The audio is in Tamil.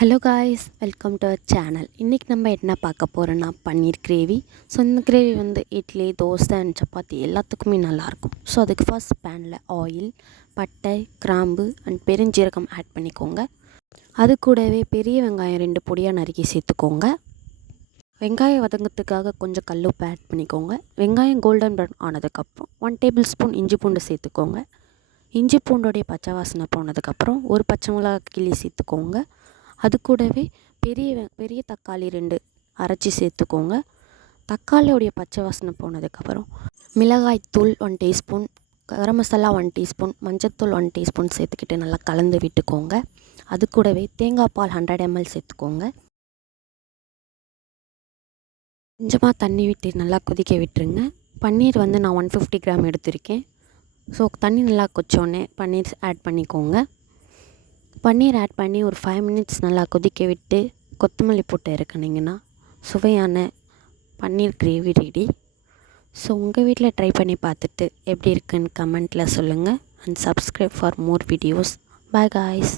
Hello guys, welcome to our channel. இன்றைக்கி நம்ம என்ன பார்க்க போகிறோன்னா பன்னீர் கிரேவி. ஸோ இந்த கிரேவி வந்து இட்லி, தோசை அண்ட் சப்பாத்தி எல்லாத்துக்குமே நல்லாயிருக்கும். ஸோ அதுக்கு ஃபர்ஸ்ட் பேனில் ஆயில், பட்டை, கிராம்பு அண்ட் பெருஞ்சீரகம் ஆட் பண்ணிக்கோங்க. அது கூடவே பெரிய வெங்காயம் 2 பொடியாக நறுக்கி சேர்த்துக்கோங்க. வெங்காயம் வதங்கிறதுக்காக கொஞ்சம் கல்லுப்பு ஆட் பண்ணிக்கோங்க. வெங்காயம் கோல்டன் ப்ரௌன் ஆனதுக்கப்புறம் 1 டேபிள் ஸ்பூன் இஞ்சி பூண்டு சேர்த்துக்கோங்க. இஞ்சி பூண்டோடைய பச்சை வாசனை போனதுக்கப்புறம் ஒரு பச்சை மிளகா கிள்ளி சேர்த்துக்கோங்க. அது கூடவே பெரிய தக்காளி 2 அரைச்சி சேர்த்துக்கோங்க. தக்காளியோடைய பச்சை வாசனை போனதுக்கப்புறம் மிளகாய்த்தூள் 1 டீஸ்பூன், கரம் மசாலா 1 டீஸ்பூன், மஞ்சள்தூள் 1 டீஸ்பூன் சேர்த்துக்கிட்டு நல்லா கலந்து விட்டுக்கோங்க. அது கூடவே தேங்காய் பால் 100 ml சேர்த்துக்கோங்க. கொஞ்சமாக தண்ணி விட்டு நல்லா கொதிக்க விட்டுருங்க. பன்னீர் வந்து நான் 150 கிராம் எடுத்திருக்கேன். ஸோ தண்ணி நல்லா கொதிச்சோடனே பன்னீர் ஆட் பண்ணிக்கோங்க. பன்னீர் ஆட் பண்ணி ஒரு 5 மினிட்ஸ் நல்லா கொதிக்க விட்டு கொத்தமல்லி போட்டு இறக்குனீங்கன்னா சுவையான பன்னீர் கிரேவி ரெடி. ஸோ உங்கள் வீட்டில் ட்ரை பண்ணி பார்த்துட்டு எப்படி இருக்குன்னு கமெண்ட்டில் சொல்லுங்கள். And subscribe for more videos. By guys.